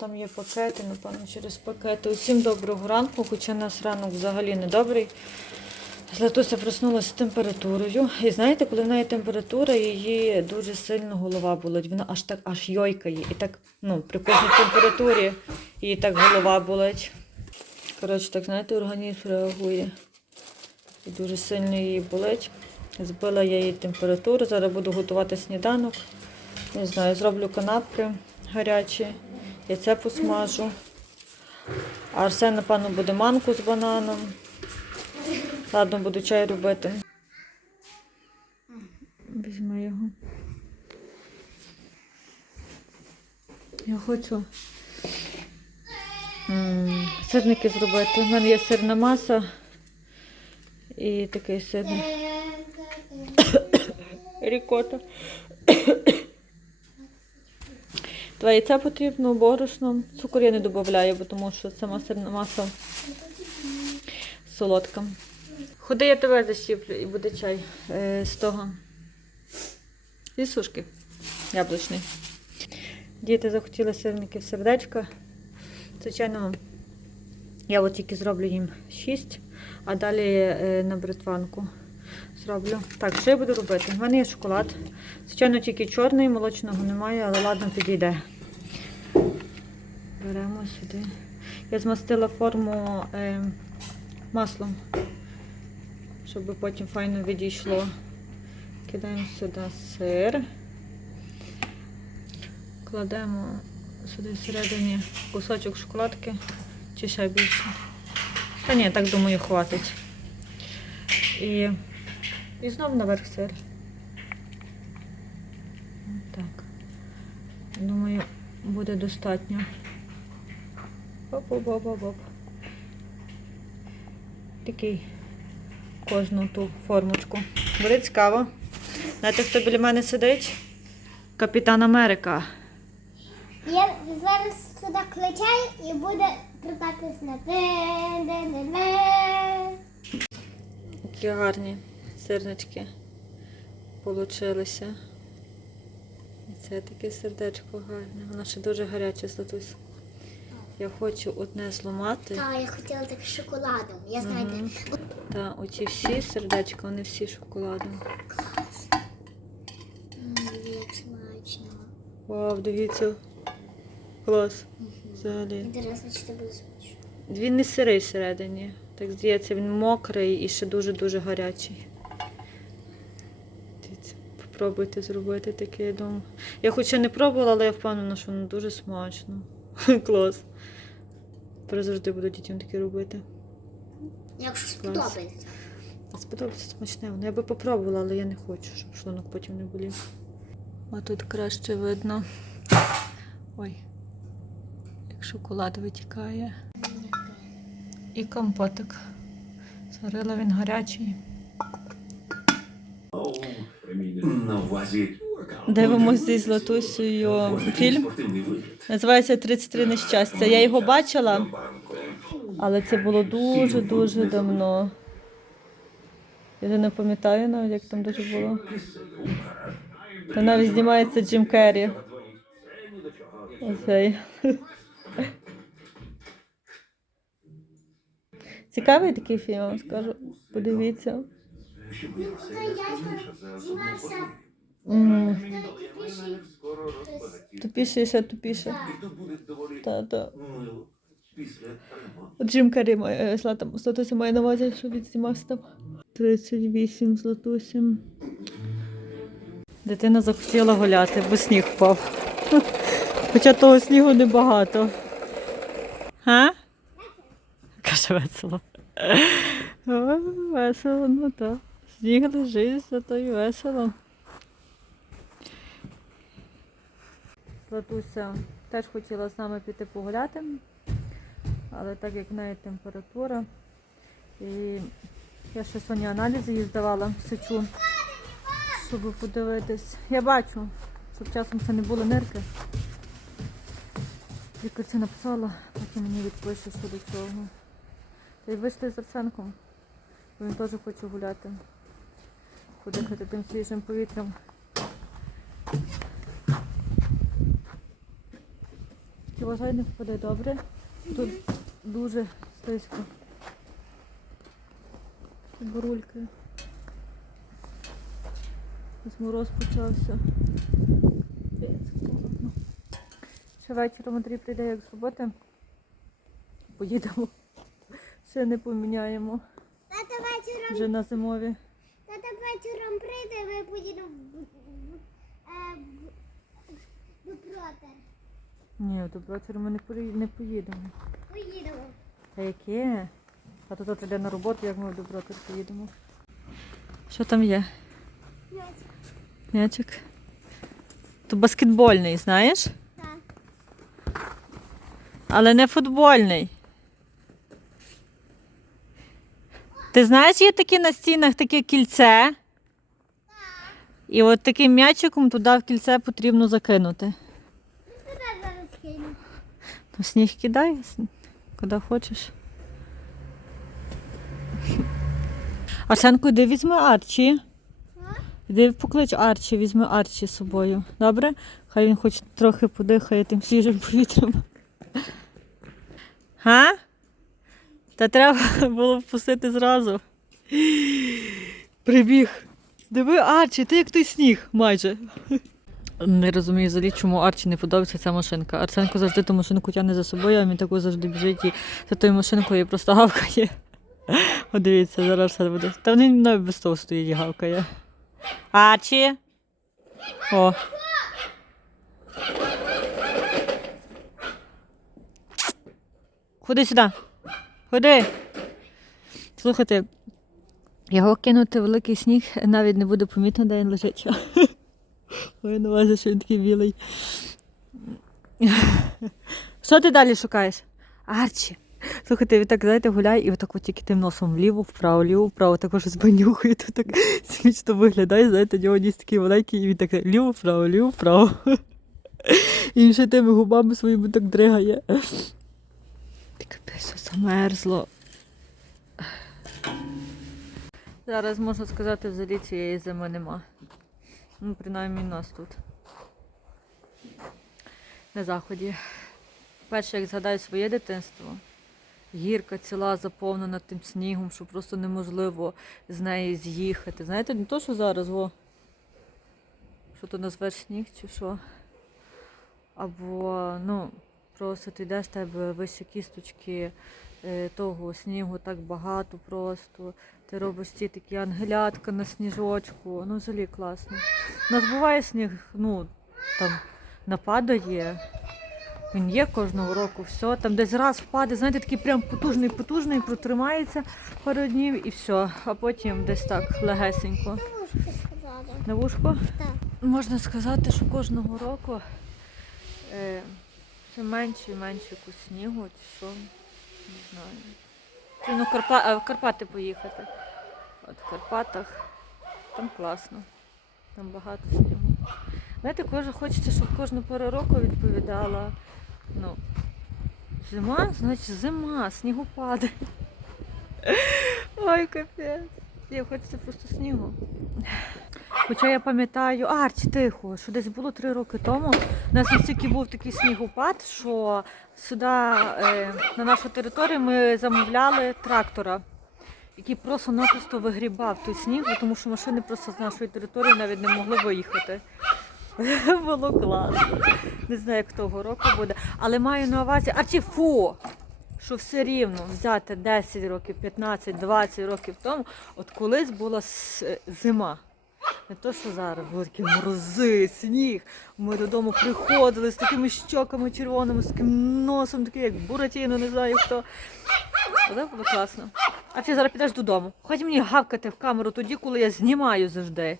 там є пакети, напевно, через пакети. Усім доброго ранку, хоча нас ранок взагалі не добрий. Златуся проснулася з температурою. І знаєте, коли в неї температура, її дуже сильно голова болить. Вона аж так аж йойкає. І так, ну, при кожній температурі її так голова болить. Коротше, так, знаєте, організм реагує. І дуже сильно її болить. Збила я її температуру. Зараз буду готувати сніданок. Не знаю, зроблю канапки гарячі, яйце посмажу. А Арсен, напевно, буде манку з бананом. Ладно, буду чай робити. Візьму його. Я хочу сирники зробити. У мене є сирна маса і такий сирний рікота. Два яйця потрібно, борошно. Цукор я не додаю, бо тому що сама сирна маса солодка. Ходи, я тебе защіплю і буде чай е, з того. Зі сушки яблучний. Діти захотіли сирники в сердечка. Звичайно, я от тільки зроблю їм 6, а далі е, на бритванку зроблю. Так, що я буду робити? У мене є шоколад. Звичайно, тільки чорний, молочного немає, але ладно, підійде. Беремо сюди. Я змастила форму е, маслом, щоб потім файно відійшло. Кидаємо сюди сир. Кладемо сюди всередині кусочок шоколадки чи ще більше. Та ні, так думаю, хватить. І, і знову наверх сир. Так. Думаю, буде достатньо. Оп-оп-оп-оп. Такий кожну ту формочку. Буде цікаво. Знаєте, хто біля мене сидить? Капітан Америка. Я зараз сюди кличаю і буде крутатись на. Які гарні сирнички получилися. І це таке сердечко гарне. Воно ще дуже гаряче, Златусь. Я хочу одне зламати. Та, я хотіла так з шоколадом. Я знаю, Мгм. де. Та оці всі сердечка, вони всі шоколадом. М, Як смачно. Вау, дивіться. Клас. Взагалі. Інтересно, чи це буде смачно. Він не сирий всередині. Так здається, він мокрий і ще дуже-дуже гарячий. Дивіться, Попробуйте зробити таке, я думаю. Я хоча не пробувала, але я впевнена, що воно дуже смачно. Клас. Тепер завжди буду дітям таке робити. Якщо Клас. сподобається. Сподобається смачне. воно. Я би попробувала, але я не хочу, щоб шлунок потім не болів. А тут краще видно. Ой, як шоколад витікає. І компотик. Сварила він гарячий. Дивимося зі Златусею фільм. Називається «33 нещастя. Я його бачила, але це було дуже-дуже давно. Я вже не пам'ятаю навіть, як там дуже було. Та навіть знімається Джим Керрі. Оцей. Цікавий такий фільм, скажу. Подивіться. Тупіше і ще тупіше. Та, та. Після ремонту. Джим Злата, Златуся має на увазі, що він знімався там. 38 Златусім. Дитина захотіла гуляти, бо сніг впав. Хоча того снігу небагато. Га? Каже весело. О, весело, ну так. Сніг лежить, зато й весело. Златуся теж хотіла з нами піти погуляти, але так як в неї температура. І я ще Соні аналізи їй здавала сечу, щоб подивитись. Я бачу, щоб часом це не були нирки. Лікарця написала, потім мені відпише, що до чого. Та й вийшли з Арсенком, бо він теж хоче гуляти, подихати тим свіжим повітрям. Не впаде добре. Тут дуже слизько. Бурульки. Ось мороз почався. Ще вечором Андрій прийде як з роботи. Поїдемо. Ще не поміняємо. Вже на зимові. Прийде, ми поїдемо в, в, е, в, до Протер. Ні, до вечора ми не, не поїдемо. Поїдемо. Та яке? А то тут йде на роботу, як ми в Добротер поїдемо. Що там є? М'ячик. То баскетбольний, знаєш? Так. Але не футбольний. Ти знаєш, є такі на стінах таке кільце. І от таким м'ячиком туди в кільце потрібно закинути. Ну, сніг кидай, куди хочеш. Арсенко, йди візьми Арчі. Іди поклич Арчі, візьми Арчі з собою. Добре? Хай він хоч трохи подихає тим свіжим повітрям. Га? Та треба було впустити зразу. Прибіг. Диви, Арчі, ти як той сніг майже. Не розумію взагалі, чому Арчі не подобається ця машинка. Арсенко завжди ту машинку тягне за собою, а він таку завжди біжить і за тою машинкою просто гавкає. От дивіться, зараз все буде. Та він навіть без того стоїть і гавкає. Арчі. О. Ходи сюди. Ходи. Слухайте, його кинути великий сніг навіть не буде помітно, де він лежить. Ой, на увазі, що він такий білий. Що ти далі шукаєш? Арчі. Слухайте, він так, знаєте, гуляє і отак от тільки тим носом вліво, вправо, ліво, вправо, також щось банюхає, то так смішно виглядає, знаєте, у нього ніс такий маленький, і він так ліво, вправо, ліво, вправо. І він ще тими губами своїми так дригає. Капець, замерзло. Зараз можна сказати, взагалі цієї зими нема. Ну, принаймні нас тут. На заході. Перше, як згадаю своє дитинство, гірка ціла заповнена тим снігом, що просто неможливо з неї з'їхати. Знаєте, не то, що зараз, во. Що то назвеш сніг чи що. Або, ну, просто ти йдеш в тебе вище кісточки е, того снігу так багато просто. Ти робиш ці такі ангелятка на сніжочку. Ну, взагалі класно. У нас буває сніг, ну, там нападає. Він є кожного року, все. Там десь раз впаде, знаєте, такий прям потужний, потужний, протримається пару днів і все. А потім десь так легесенько. На вушко. Так. Можна сказати, що кожного року е, все менше і менше снігу, чи що, не знаю. Ну, Карпа... в Карпати поїхати. От в Карпатах там класно. Там багато снігу. Знаєте, кожен хочеться, щоб кожну пору року відповідала. Ну, зима, значить зима, снігу падає. Ой, капець. Я хочеться просто снігу. Хоча я пам'ятаю, Арчі, тихо, що десь було три роки тому. У нас настільки був такий снігопад, що сюди е, на нашу територію ми замовляли трактора, який просто-напросто вигрібав той сніг, тому що машини просто з нашої території навіть не могли виїхати. Було класно. Не знаю, як того року буде. Але маю на увазі, Арчі, фу! Що все рівно взяти 10 років, 15, 20 років тому, от колись була зима. Не то, що зараз були морози, сніг. Ми додому приходили з такими щоками червоними, з таким носом, такий, як Буратіно, не знаю хто. Але було класно. А ти зараз підеш додому. Хоч мені гавкати в камеру тоді, коли я знімаю завжди.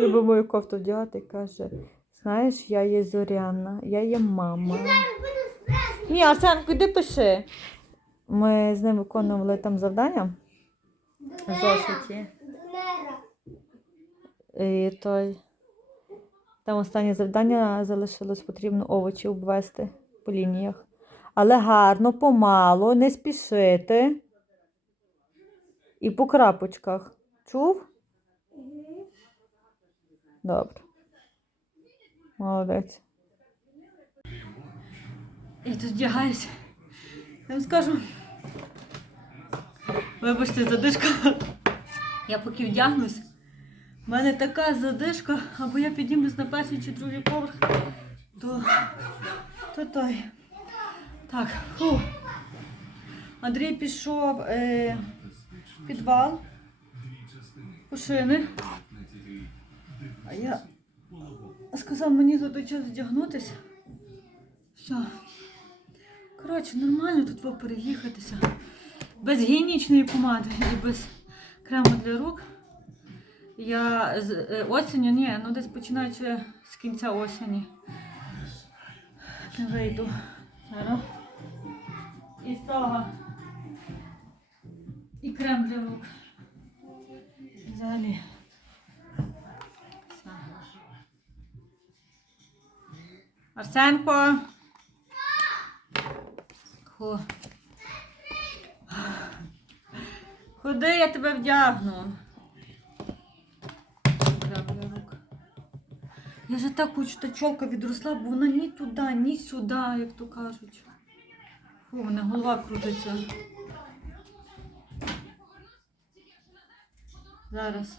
Любить мою кофту вдягати і каже, знаєш, я є Зоряна, я є мама. Ні, Арсенко, іди пиши. Ми з ним виконували там завдання в зошиті. І той. Там останнє завдання залишилось, потрібно овочі обвести по лініях. Але гарно, помало, не спішити. І по крапочках. Чув? Добре. Молодець. Я тут вдягаюся. Я вам скажу. Вибачте, задишка. Я поки вдягнусь. У мене така задишка, або я піднімусь на перший чи другий поверх, то, то той. Так, фу. Андрій пішов е, підвал, по шини. А я сказав мені тут час вдягнутися. Все. Коротше, нормально тут переїхатися. Без гігієнічної помади і без крему для рук. Я з е, осінню, ні, ну десь починаючи з кінця осені. Не вийду. І з того. І крем для рук. Взагалі. Арсенко. Хо. Ходи, я тебе вдягну. Я же так хочу, та чолка відросла, бо вона ні туди, ні сюди, як то кажуть. Фу, у мене голова крутиться. Зараз.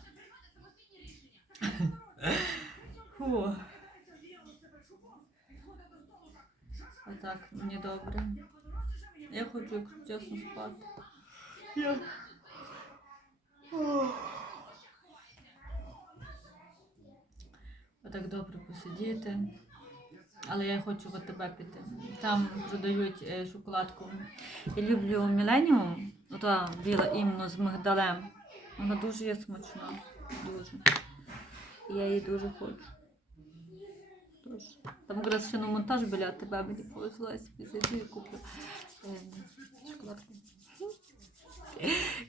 Фу. А так, мені добре. Я хочу, чесно, спати. Я. Отак добре посидіти. Але я хочу в АТБ піти. Там продають е, шоколадку. Я люблю Міленіум, ота біла іменно з мигдалем. Вона дуже є смачна. Дуже. Я її дуже хочу. Дуже. Там якраз ще на монтаж біля АТБ мені повезло, я собі зайду і куплю ем, шоколадку.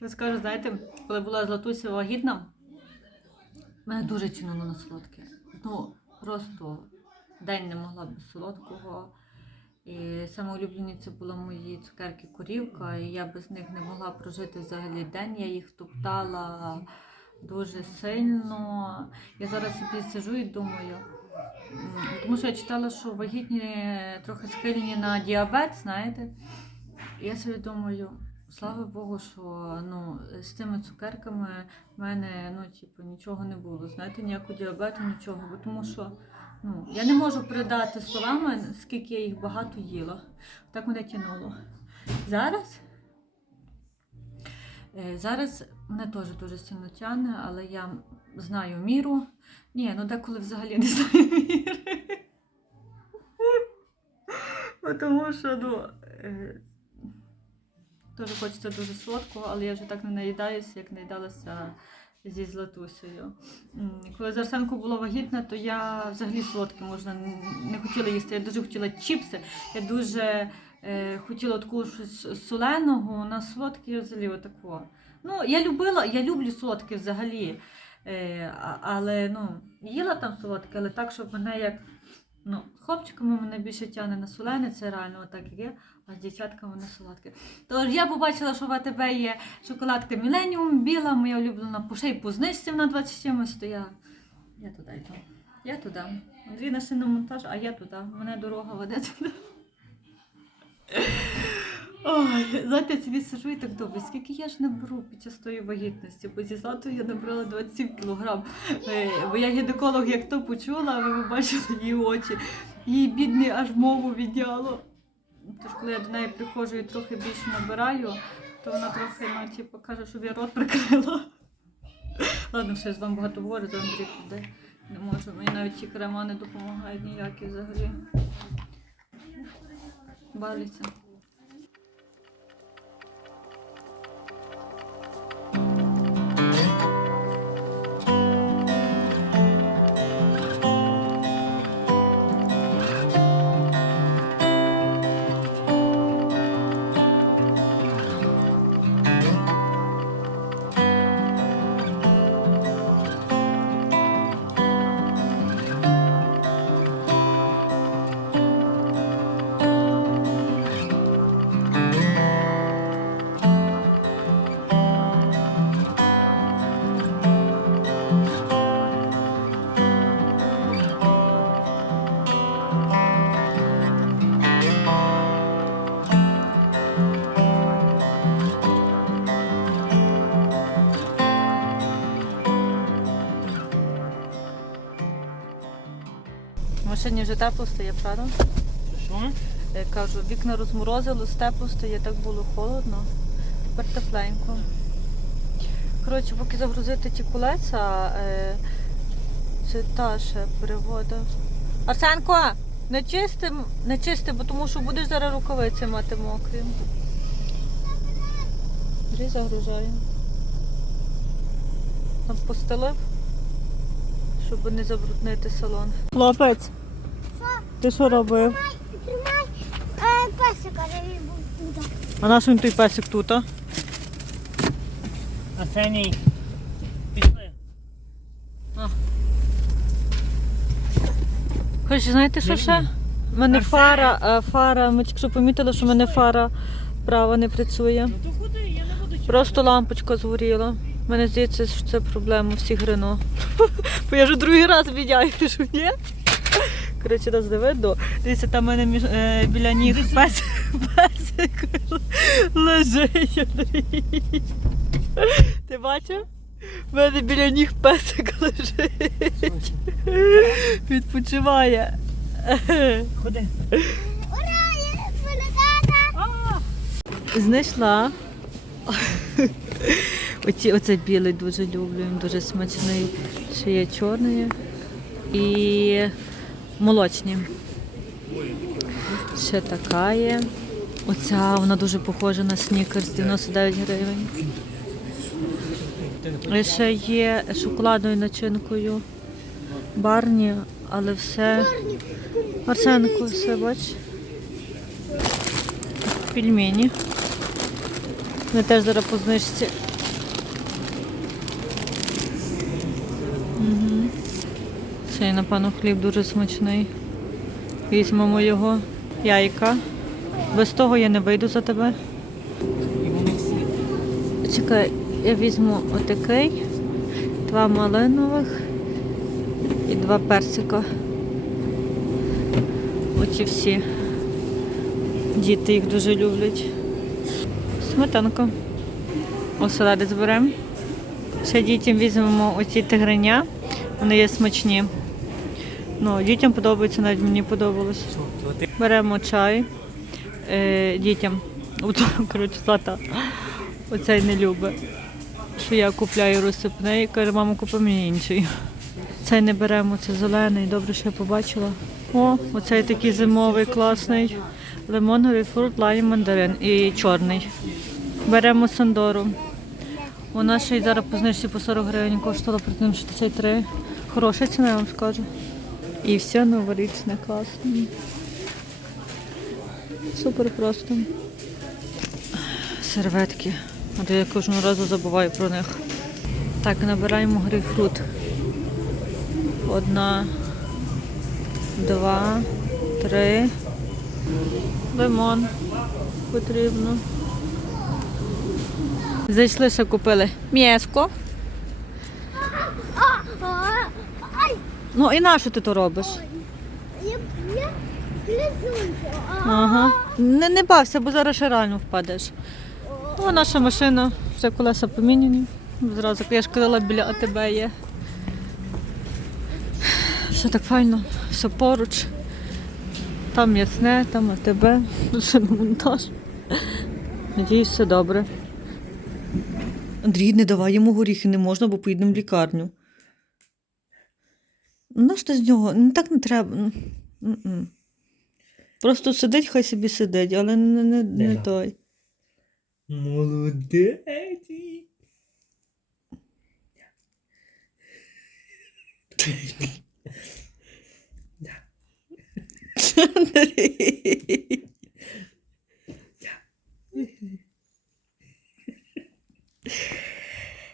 Я скажу, знаєте, коли була Златуся вагітна, мене дуже тянуло на солодке. Ну, просто день не могла без солодкого. І саме улюблені це були мої цукерки корівка, і я без них не могла прожити взагалі день. Я їх топтала дуже сильно. Я зараз собі сижу і думаю. Тому що я читала, що вагітні трохи схильні на діабет, знаєте. І я собі думаю, слава Богу, що ну, з тими цукерками в мене ну, типу, нічого не було. Знаєте, ніякого діабету, нічого. Бо тому що ну, я не можу передати словами, скільки я їх багато їла. Так мене тянуло. Зараз. е, Зараз мене теж дуже сильно тягне, але я знаю міру. Ні, ну деколи взагалі не знаю міри. Тому що, ну. е, Дуже хочеться дуже солодкого, але я вже так не наїдаюся, як наїдалася зі Златусею. Коли Зарсенко була вагітна, то я взагалі солодке можна не хотіла їсти. Я дуже хотіла чіпси. Я дуже е, хотіла такого щось соленого на солодке взагалі отакого. Ну, я любила, я люблю солодке взагалі. Е, але ну, їла там солодке, але так, щоб мене як. Ну, хлопчиками мене більше тягне на солене, це реально отак як є, а з дівчатками на солодке. Тож я побачила, що в АТБ є шоколадка Millennium, біла, моя улюблена, по ще по знижці 20 чимось, то я, я туди йду. Я туди. Андрій на шиномонтаж, а я туди. Мене дорога веде туди. Ой, знаєте, я собі сижу і так думаю, скільки я ж не беру під час тої вагітності, бо зі Златою я набрала 27 кілограм. Е, Бо я гінеколог, як то почула, ви б бачили її очі. Їй бідний аж мову відняло. Тож, коли я до неї приходжу і трохи більше набираю, то вона трохи, ну, типу, каже, щоб я рот прикрила. Ладно, ще з вам багато говорю, то Андрій піде. Не можу. Мені навіть ті крема не допомагають ніякі взагалі. Баліться. Машині вже тепло стає, правда? Що? Я кажу, вікна розморозило, тепло стає, так було холодно. Тепер тепленько. Коротше, поки загрузити ті колеса, е, це та ще перевода. Арсенко, не чисти, не чисти, бо тому що будеш зараз рукавиці мати мокрі. Андрій загружає. Там постелив, щоб не забруднити салон. Хлопець, ти що робив? Тримай е, песика, де він був тут. А наш він той песик тут, а? Арсеній. Пішли. Коротше, знаєте, що ще? У мене Арсеній! фара, е, фара, ми тільки що помітили, що в мене фара права не працює. Ну то ходи, я не буду Просто лампочка згоріла. Мене здається, що це проблема всіх Рено. Бо я вже другий раз міняю, що ні? Коротше, нас не. Дивіться, там в мене між, е, біля ніг песик, песик лежить. Ти бачив? У мене біля ніг песик лежить. Відпочиває. Ходи. Ура, є! Знайшла. Оці, оце білий дуже люблю, він дуже смачний. Ще є чорний і молочні. Ще така є. Оця вона дуже похожа на снікерс 99 гривень. І ще є шоколадною начинкою. Барні, але все. Арсенко, все бач. Пельмені. Вони теж зараз по знижці. Цей, напевно, хліб дуже смачний. Візьмемо його. Яйка. Без того я не вийду за тебе. Чекай, я візьму отакий, два малинових і два персика. Оці всі. Діти їх дуже люблять. Сметанка. Оселедець беремо. Ще дітям візьмемо оці тигриня. Вони є смачні. Ну, дітям подобається, навіть мені подобалось. Беремо чай е, дітям. Коротше, Злата оцей не любить. Що я купляю розсипний, каже, мама, купи мені інший. Цей не беремо, це зелений, добре, що я побачила. О, оцей такий зимовий, класний. Лимон, грейпфрут, лайм, мандарин і чорний. Беремо сандору. Вона ще й зараз по знижці по 40 гривень коштувала, при тим 63. Хороша ціна, я вам скажу. І все новорічне, класно. Супер просто. Серветки. А то я кожного разу забуваю про них. Так, набираємо грейпфрут. Одна, два, три. Лимон потрібно. Зайшли, ще купили м'яско. Ну і на що ти то робиш? я, я слізунся. Ага. Не, не бався, бо зараз ще реально впадеш. О, наша машина, вже колеса поміняні. Зразу, я ж казала, біля АТБ є. Все так файно, все поруч. Там м'ясне, там АТБ, ще на монтаж. Надіюсь, все добре. Андрій, не давай йому горіхи, не можна, бо поїдемо в лікарню. Ну, що з нього? Ну, так не треба. Ну, м-м. Просто сидить, хай собі сидить, але не, не, не Да. той. Молодець.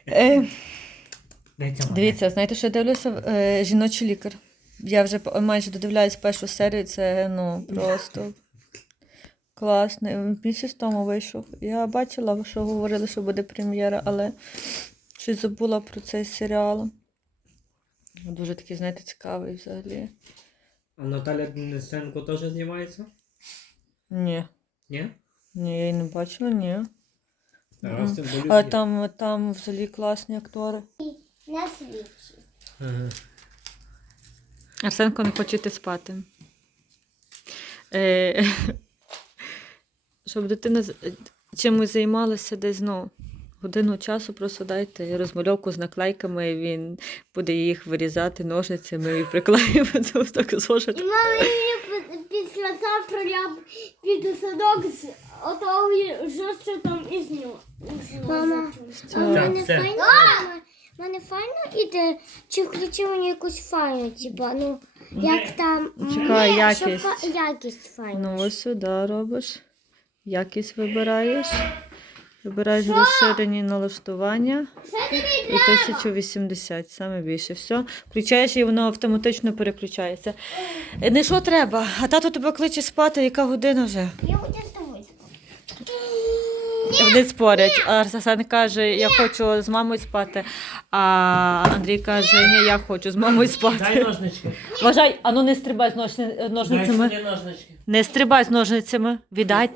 Е, Дивіться, знаєте, що я дивлюся е, жіночий лікар. Я вже по- майже додивляюсь першу серію, це ну просто класний. Місяць тому вийшов. Я бачила, що говорили, що буде прем'єра, але щось забула про цей серіал. Дуже такий, знаєте, цікавий взагалі. А Наталя Денисенко теж знімається? Ні, Ні? ні, я її не бачила, ні. Але там, там взагалі класні актори. На свічі. Ага. Арсенко не хоче йти спати. Е, щоб дитина з- чимось займалася десь ну, годину часу, просто дайте розмальовку з наклейками, він буде їх вирізати ножницями і приклеювати в так зошит. Мама мені після завтра я піду в садок з отого, там із нього. Мама, а в мене все. У мене файно іде, чи включи мені якусь файну, типа, ну, як там, Чекай, Ні, якість. фа- якість файна. Ну, ось сюди робиш. Якість вибираєш. Вибираєш розширені налаштування. І 1080, саме більше. Все. Включаєш і воно автоматично переключається. Е, Не що треба, а тато тебе кличе спати, яка година вже? Я хочу. Вони спорять. А Арсен каже, я хочу з мамою спати. А Андрій каже, ні, я хочу з мамою Дай спати. ножнички. Вважай, а ну не стрибай з ножни- Дай ножницями. ножнички. Не стрибай з ножницями. Віддай.